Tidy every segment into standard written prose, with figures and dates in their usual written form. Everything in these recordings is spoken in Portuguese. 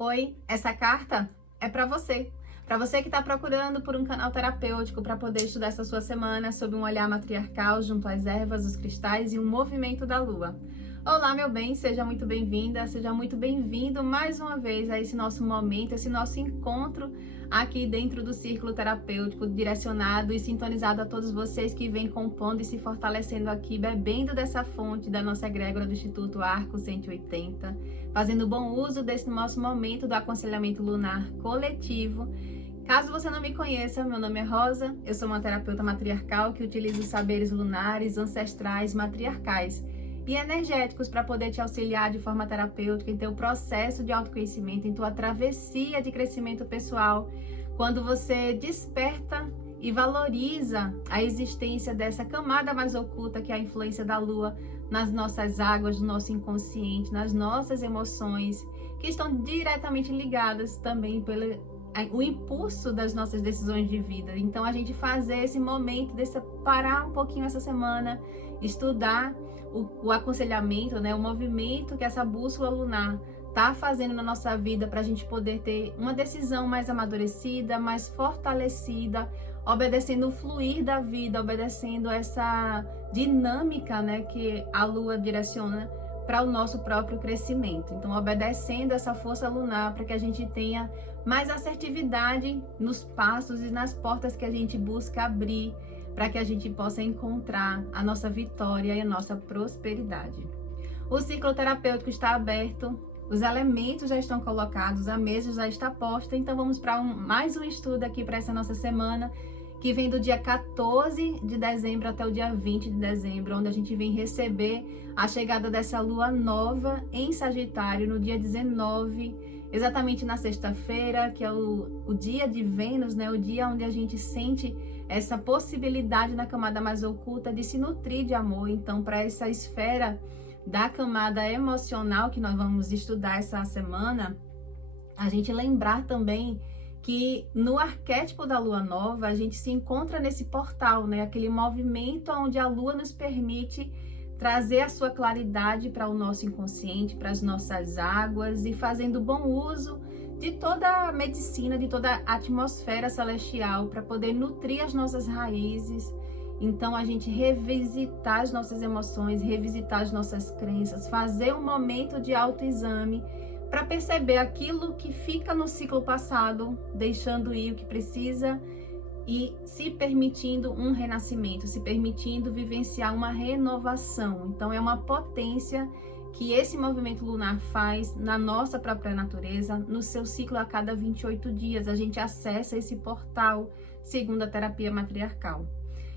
Oi, essa carta é para você. Para você que está procurando por um canal terapêutico para poder estudar essa sua semana sob um olhar matriarcal junto às ervas, os cristais e o movimento da lua. Olá, meu bem, seja muito bem-vinda, seja muito bem-vindo mais uma vez a esse nosso momento, esse nosso encontro aqui dentro do círculo terapêutico, direcionado e sintonizado a todos vocês que vêm compondo e se fortalecendo aqui, bebendo dessa fonte da nossa egrégora do Instituto Arco 180, fazendo bom uso desse nosso momento do aconselhamento lunar coletivo. Caso você não me conheça, meu nome é Rosa, eu sou uma terapeuta matriarcal que utiliza os saberes lunares, ancestrais, matriarcais e energéticos para poder te auxiliar de forma terapêutica em teu processo de autoconhecimento, em tua travessia de crescimento pessoal, quando você desperta e valoriza a existência dessa camada mais oculta que é a influência da lua nas nossas águas, no nosso inconsciente, nas nossas emoções, que estão diretamente ligadas também pelo o impulso das nossas decisões de vida. Então a gente fazer esse momento, parar um pouquinho essa semana, estudar o aconselhamento, né, o movimento que essa bússola lunar tá fazendo na nossa vida para a gente poder ter uma decisão mais amadurecida, mais fortalecida, obedecendo o fluir da vida, obedecendo essa dinâmica, né, que a lua direciona para o nosso próprio crescimento. Então, obedecendo essa força lunar para que a gente tenha mais assertividade nos passos e nas portas que a gente busca abrir, para que a gente possa encontrar a nossa vitória e a nossa prosperidade. O ciclo terapêutico está aberto, os elementos já estão colocados, a mesa já está posta, então vamos para mais um estudo aqui para essa nossa semana, que vem do dia 14 de dezembro até o dia 20 de dezembro, onde a gente vem receber a chegada dessa lua nova em Sagitário no dia 19, exatamente na sexta-feira, que é o dia de Vênus, né? O dia onde a gente sente essa possibilidade na camada mais oculta de se nutrir de amor. Então, para essa esfera da camada emocional que nós vamos estudar essa semana, a gente lembrar também que no arquétipo da lua nova a gente se encontra nesse portal, né? Aquele movimento onde a lua nos permite trazer a sua claridade para o nosso inconsciente, para as nossas águas e fazendo bom uso de toda a medicina, de toda a atmosfera celestial para poder nutrir as nossas raízes. Então a gente revisitar as nossas emoções, revisitar as nossas crenças, fazer um momento de autoexame para perceber aquilo que fica no ciclo passado, deixando ir o que precisa e se permitindo um renascimento, se permitindo vivenciar uma renovação. Então é uma potência que esse movimento lunar faz na nossa própria natureza, no seu ciclo a cada 28 dias. A gente acessa esse portal segundo a terapia matriarcal.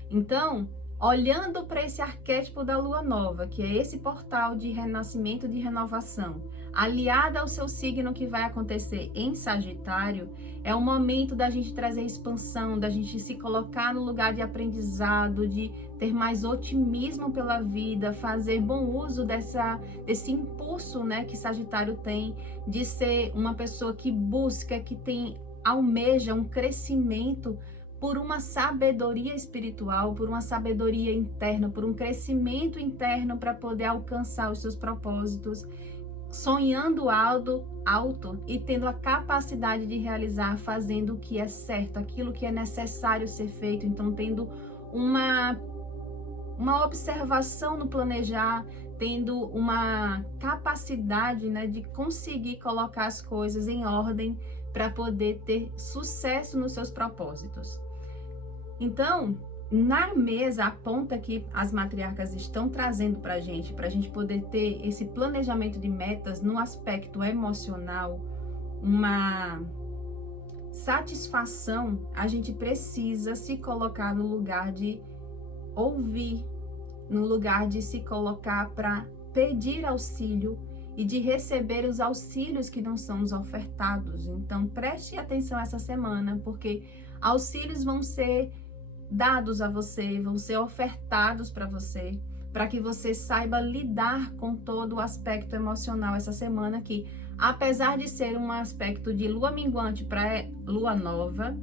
Então, olhando para esse arquétipo da lua nova, que é esse portal de renascimento, de renovação, aliada ao seu signo que vai acontecer em Sagitário, é o momento da gente trazer expansão, da gente se colocar no lugar de aprendizado, de ter mais otimismo pela vida, fazer bom uso desse impulso, né, que Sagitário tem, de ser uma pessoa que busca, almeja um crescimento por uma sabedoria espiritual, por uma sabedoria interna, por um crescimento interno para poder alcançar os seus propósitos, sonhando alto e tendo a capacidade de realizar, fazendo o que é certo, aquilo que é necessário ser feito. Então, tendo uma observação no planejar, tendo uma capacidade, né, de conseguir colocar as coisas em ordem para poder ter sucesso nos seus propósitos. Então, na mesa, a ponta que as matriarcas estão trazendo para a gente poder ter esse planejamento de metas no aspecto emocional, uma satisfação, a gente precisa se colocar no lugar de ouvir, no lugar de se colocar para pedir auxílio e de receber os auxílios que não são os ofertados. Então, preste atenção essa semana, porque auxílios vão ser dados a você, vão ser ofertados para você, para que você saiba lidar com todo o aspecto emocional essa semana, que apesar de ser um aspecto de lua minguante para lua nova,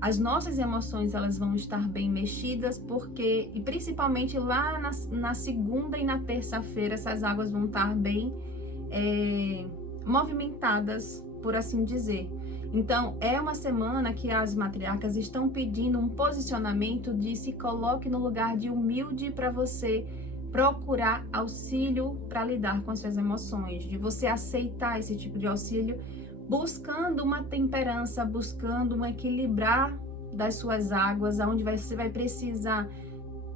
as nossas emoções elas vão estar bem mexidas, porque, e principalmente lá na segunda e na terça-feira, essas águas vão estar bem movimentadas, por assim dizer. Então, é uma semana que as matriarcas estão pedindo um posicionamento de se coloque no lugar de humilde para você procurar auxílio para lidar com as suas emoções, de você aceitar esse tipo de auxílio, buscando uma temperança, buscando um equilibrar das suas águas, onde você vai precisar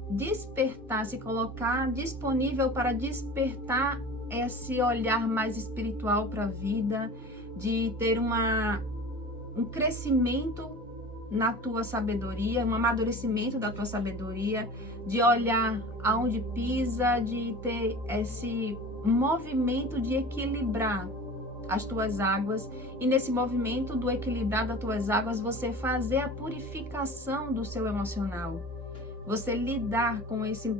despertar, se colocar disponível para despertar esse olhar mais espiritual para a vida, de ter um crescimento na tua sabedoria, um amadurecimento da tua sabedoria, de olhar aonde pisa, de ter esse movimento de equilibrar as tuas águas, e nesse movimento do equilibrar das tuas águas, você fazer a purificação do seu emocional, você lidar com esse,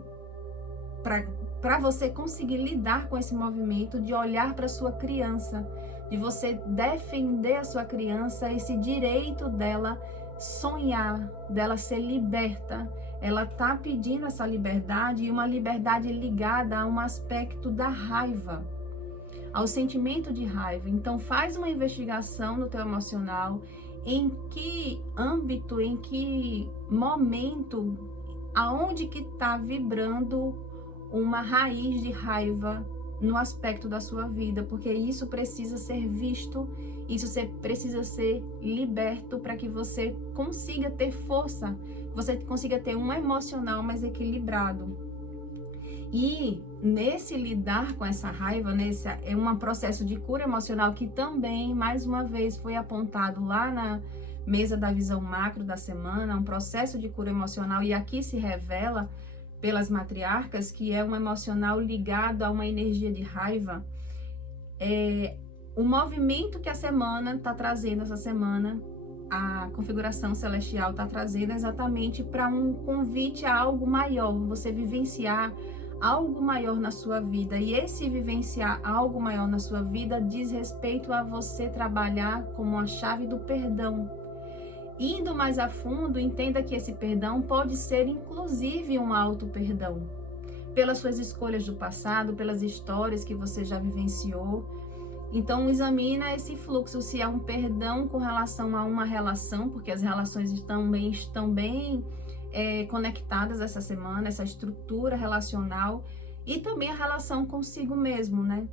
para você conseguir lidar com esse movimento de olhar para sua criança, de você defender a sua criança, esse direito dela sonhar, dela ser liberta. Ela tá pedindo essa liberdade, e uma liberdade ligada a um aspecto da raiva, ao sentimento de raiva. Então faz uma investigação no teu emocional, em que âmbito, em que momento, aonde que tá vibrando uma raiz de raiva no aspecto da sua vida, porque isso precisa ser visto, isso precisa ser liberto para que você consiga ter força, você consiga ter um emocional mais equilibrado. E nesse lidar com essa raiva, é um processo de cura emocional que também, mais uma vez, foi apontado lá na mesa da visão macro da semana, um processo de cura emocional, e aqui se revela pelas matriarcas que é um emocional ligado a uma energia de raiva. O movimento que a semana está trazendo, essa semana, a configuração celestial está trazendo exatamente para um convite a algo maior, você vivenciar algo maior na sua vida. E esse vivenciar algo maior na sua vida diz respeito a você trabalhar como a chave do perdão. Indo mais a fundo, entenda que esse perdão pode ser inclusive um auto-perdão, pelas suas escolhas do passado, pelas histórias que você já vivenciou. Então examina esse fluxo, se há um perdão com relação a uma relação, porque as relações estão bem conectadas essa semana, essa estrutura relacional, e também a relação consigo mesmo, né?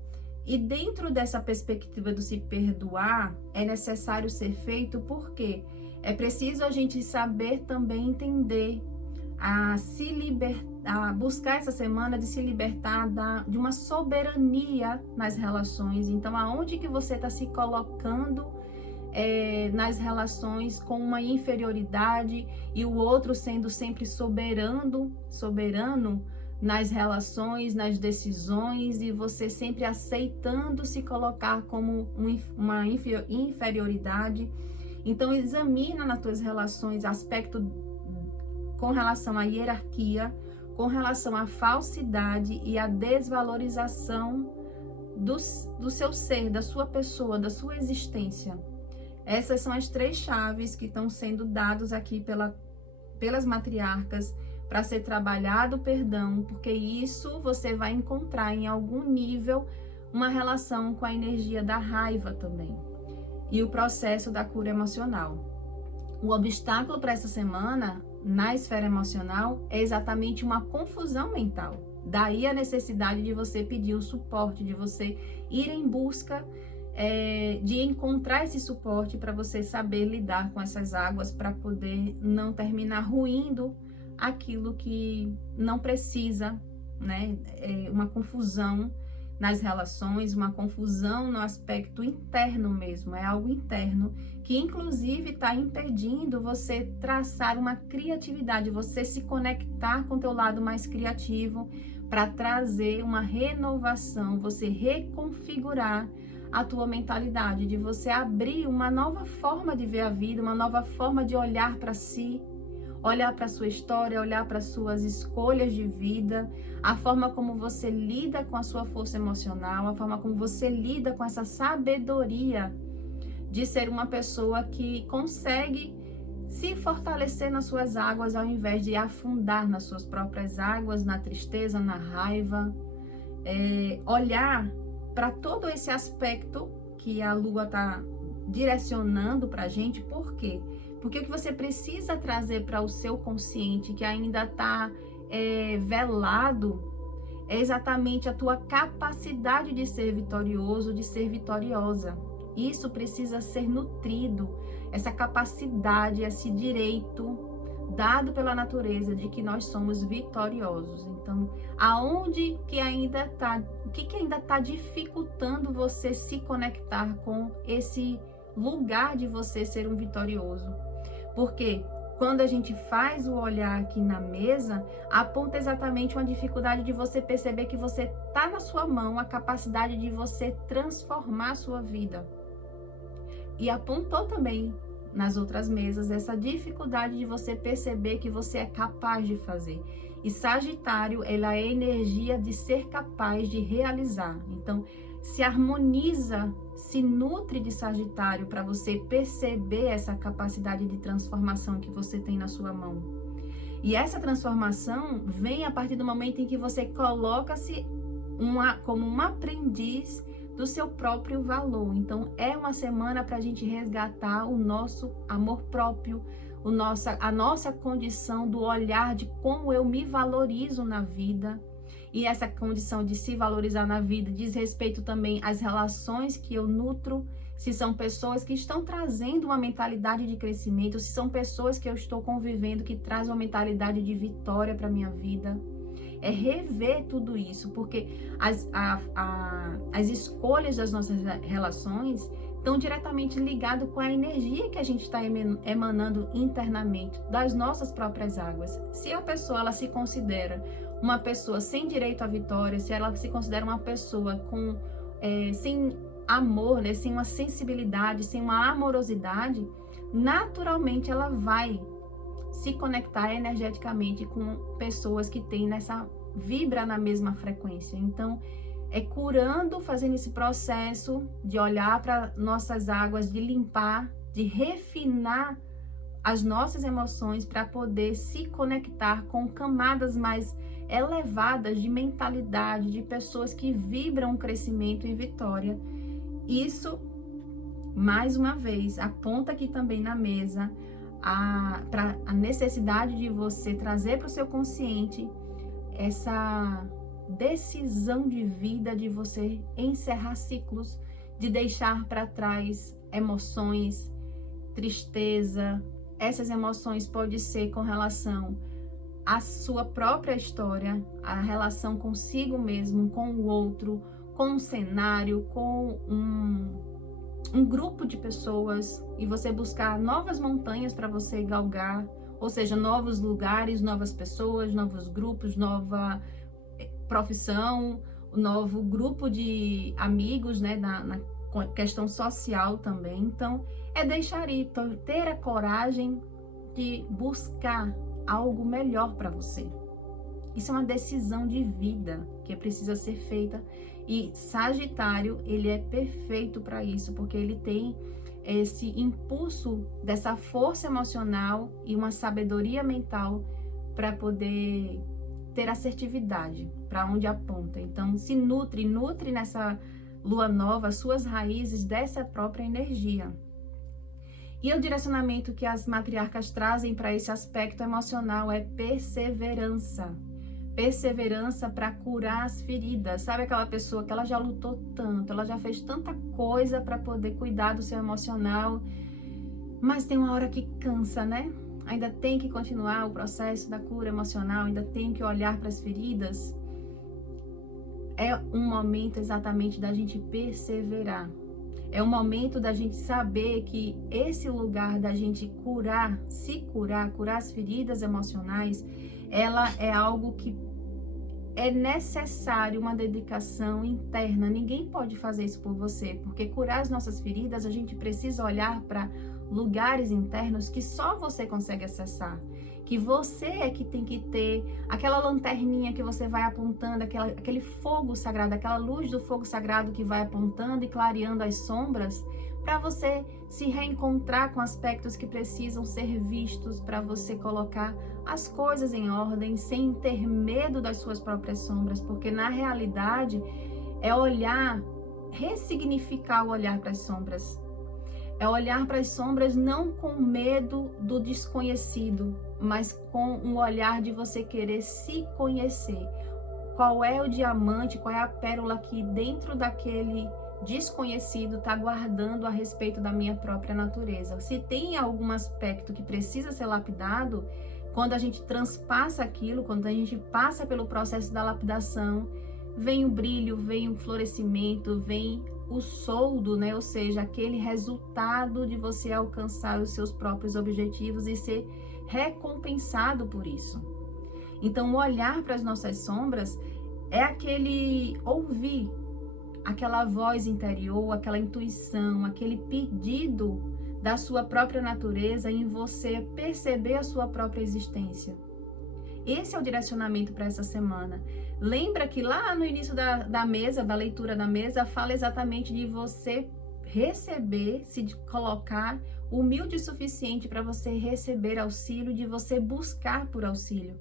E dentro dessa perspectiva do se perdoar, é necessário ser feito, porque é preciso a gente saber também entender, a buscar essa semana de se libertar de uma soberania nas relações. Então, aonde que você está se colocando nas relações com uma inferioridade, e o outro sendo sempre soberano nas relações, nas decisões, e você sempre aceitando se colocar como uma inferioridade. Então examina nas tuas relações aspecto com relação à hierarquia, com relação à falsidade e à desvalorização do seu ser, da sua pessoa, da sua existência. Essas são as 3 chaves que estão sendo dados aqui pelas matriarcas para ser trabalhado o perdão, porque isso você vai encontrar em algum nível uma relação com a energia da raiva também, e o processo da cura emocional. O obstáculo para essa semana na esfera emocional é exatamente uma confusão mental. Daí a necessidade de você pedir o suporte, de você ir em busca de encontrar esse suporte para você saber lidar com essas águas, para poder não terminar ruindo aquilo que não precisa, né? Uma confusão nas relações, uma confusão no aspecto interno mesmo, é algo interno que inclusive está impedindo você traçar uma criatividade, você se conectar com o teu lado mais criativo para trazer uma renovação, você reconfigurar a tua mentalidade, de você abrir uma nova forma de ver a vida, uma nova forma de olhar para si, olhar para a sua história, olhar para as suas escolhas de vida, a forma como você lida com a sua força emocional, a forma como você lida com essa sabedoria de ser uma pessoa que consegue se fortalecer nas suas águas ao invés de afundar nas suas próprias águas, na tristeza, na raiva. Olhar para todo esse aspecto que a Lua está direcionando para a gente. Por quê? Porque o que você precisa trazer para o seu consciente, que ainda está velado, é exatamente a tua capacidade de ser vitorioso, de ser vitoriosa. Isso precisa ser nutrido, essa capacidade, esse direito dado pela natureza de que nós somos vitoriosos. Então, aonde que ainda está, o que ainda está dificultando você se conectar com esse lugar de você ser um vitorioso? Porque quando a gente faz o olhar aqui na mesa, aponta exatamente uma dificuldade de você perceber que você está na sua mão, a capacidade de você transformar a sua vida. E apontou também nas outras mesas essa dificuldade de você perceber que você é capaz de fazer. E Sagitário, ela é a energia de ser capaz de realizar. Então, se harmoniza, se nutre de Sagitário para você perceber essa capacidade de transformação que você tem na sua mão. E essa transformação vem a partir do momento em que você coloca-se como um aprendiz do seu próprio valor. Então, é uma semana para a gente resgatar o nosso amor próprio, a nossa condição do olhar de como eu me valorizo na vida. E essa condição de se valorizar na vida diz respeito também às relações que eu nutro, se são pessoas que estão trazendo uma mentalidade de crescimento, se são pessoas que eu estou convivendo que traz uma mentalidade de vitória para minha vida. É rever tudo isso, porque as escolhas das nossas relações estão diretamente ligadas com a energia que a gente está emanando internamente das nossas próprias águas. Se a pessoa ela se considera uma pessoa sem direito à vitória, se ela se considera uma pessoa sem amor, né, sem uma sensibilidade, sem uma amorosidade, naturalmente ela vai se conectar energeticamente com pessoas que vibra na mesma frequência. Então, é curando, fazendo esse processo de olhar para nossas águas, de limpar, de refinar as nossas emoções para poder se conectar com camadas mais elevadas de mentalidade, de pessoas que vibram crescimento e vitória. Isso, mais uma vez, aponta aqui também na mesa para a necessidade de você trazer para o seu consciente essa decisão de vida de você encerrar ciclos, de deixar para trás emoções, tristeza. Essas emoções podem ser com relação à sua própria história, a relação consigo mesmo, com o outro, com um cenário, com um grupo de pessoas, e você buscar novas montanhas para você galgar, ou seja, novos lugares, novas pessoas, novos grupos, nova profissão, novo grupo de amigos, né, na questão social também. Então, é deixar ir, ter a coragem de buscar algo melhor para você. Isso é uma decisão de vida que precisa ser feita. E Sagitário, ele é perfeito para isso, porque ele tem esse impulso dessa força emocional e uma sabedoria mental para poder ter assertividade para onde aponta. Então, se nutre nessa lua nova as suas raízes dessa própria energia. E o direcionamento que as matriarcas trazem para esse aspecto emocional é perseverança. Perseverança para curar as feridas. Sabe aquela pessoa que ela já lutou tanto, ela já fez tanta coisa para poder cuidar do seu emocional, mas tem uma hora que cansa, né? Ainda tem que continuar o processo da cura emocional, ainda tem que olhar para as feridas. É um momento exatamente da gente perseverar. É um momento da gente saber que esse lugar da gente curar as feridas emocionais, ela é algo que é necessário, uma dedicação interna. Ninguém pode fazer isso por você, porque curar as nossas feridas, a gente precisa olhar para lugares internos que só você consegue acessar. Que você é que tem que ter aquela lanterninha que você vai apontando, aquele fogo sagrado, aquela luz do fogo sagrado que vai apontando e clareando as sombras, para você se reencontrar com aspectos que precisam ser vistos, para você colocar as coisas em ordem sem ter medo das suas próprias sombras, porque na realidade é olhar ressignificar o olhar para as sombras. É olhar para as sombras não com medo do desconhecido, mas com um olhar de você querer se conhecer. Qual é o diamante, qual é a pérola que dentro daquele desconhecido está guardando a respeito da minha própria natureza. Se tem algum aspecto que precisa ser lapidado, quando a gente transpassa aquilo, quando a gente passa pelo processo da lapidação, vem o brilho, vem o florescimento, vem o soldo, né? Ou seja, aquele resultado de você alcançar os seus próprios objetivos e ser recompensado por isso. Então, o olhar para as nossas sombras é aquele ouvir, aquela voz interior, aquela intuição, aquele pedido da sua própria natureza em você perceber a sua própria existência. Esse é o direcionamento para essa semana. Lembra que lá no início da mesa, da leitura da mesa, fala exatamente de você receber, se colocar humilde o suficiente para você receber auxílio, de você buscar por auxílio.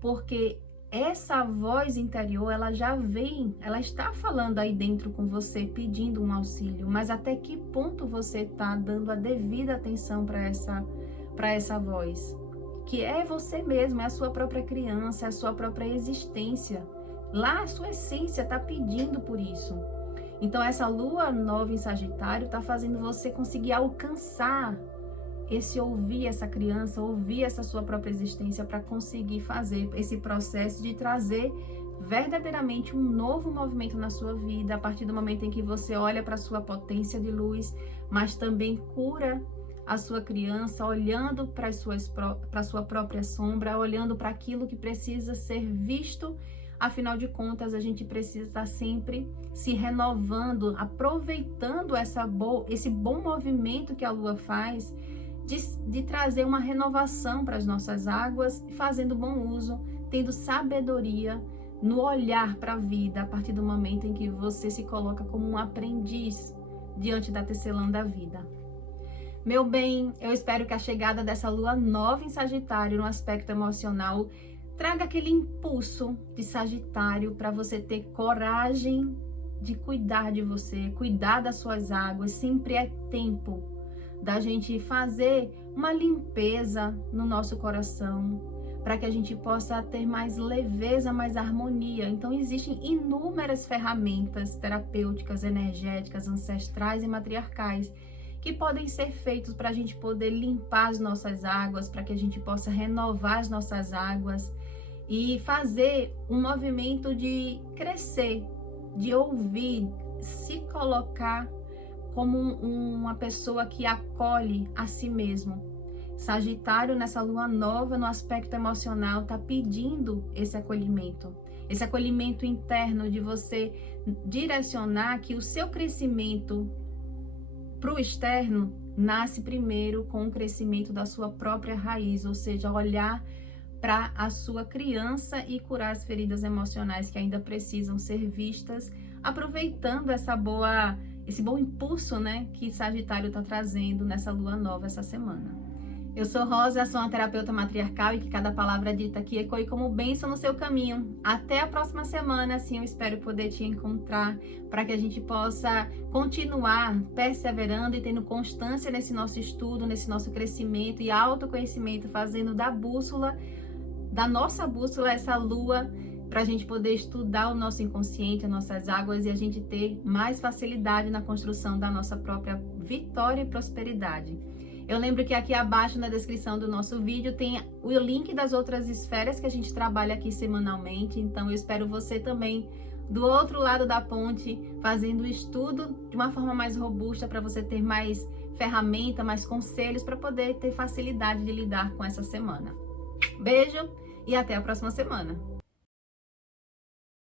Porque essa voz interior, ela já vem, ela está falando aí dentro com você, pedindo um auxílio. Mas até que ponto você está dando a devida atenção para essa voz? Que é você mesmo, é a sua própria criança, é a sua própria existência. Lá a sua essência está pedindo por isso. Então essa lua nova em Sagitário está fazendo você conseguir alcançar esse ouvir essa criança, ouvir essa sua própria existência para conseguir fazer esse processo de trazer verdadeiramente um novo movimento na sua vida, a partir do momento em que você olha para a sua potência de luz, mas também cura a sua criança, olhando para a sua própria sombra, olhando para aquilo que precisa ser visto. Afinal de contas, a gente precisa estar sempre se renovando, aproveitando esse bom movimento que a Lua faz, de trazer uma renovação para as nossas águas, fazendo bom uso, tendo sabedoria no olhar para a vida, a partir do momento em que você se coloca como um aprendiz diante da tecelã da vida. Meu bem, eu espero que a chegada dessa lua nova em Sagitário, no aspecto emocional, traga aquele impulso de Sagitário para você ter coragem de cuidar de você, cuidar das suas águas. Sempre é tempo da gente fazer uma limpeza no nosso coração, para que a gente possa ter mais leveza, mais harmonia. Então existem inúmeras ferramentas terapêuticas, energéticas, ancestrais e matriarcais que podem ser feitos para a gente poder limpar as nossas águas, para que a gente possa renovar as nossas águas e fazer um movimento de crescer, de ouvir, se colocar como uma pessoa que acolhe a si mesmo. Sagitário, nessa lua nova, no aspecto emocional, está pedindo esse acolhimento interno, de você direcionar que o seu crescimento para o externo nasce primeiro com o crescimento da sua própria raiz, ou seja, olhar para a sua criança e curar as feridas emocionais que ainda precisam ser vistas, aproveitando esse bom impulso, né, que Sagitário está trazendo nessa lua nova essa semana. Eu sou Rosa, sou uma terapeuta matriarcal e que cada palavra dita aqui ecoe como bênção no seu caminho. Até a próxima semana, assim eu espero poder te encontrar para que a gente possa continuar perseverando e tendo constância nesse nosso estudo, nesse nosso crescimento e autoconhecimento, fazendo da nossa bússola, essa lua, para a gente poder estudar o nosso inconsciente, as nossas águas e a gente ter mais facilidade na construção da nossa própria vitória e prosperidade. Eu lembro que aqui abaixo na descrição do nosso vídeo tem o link das outras esferas que a gente trabalha aqui semanalmente, então eu espero você também do outro lado da ponte, fazendo o estudo de uma forma mais robusta, para você ter mais ferramenta, mais conselhos, para poder ter facilidade de lidar com essa semana. Beijo e até a próxima semana!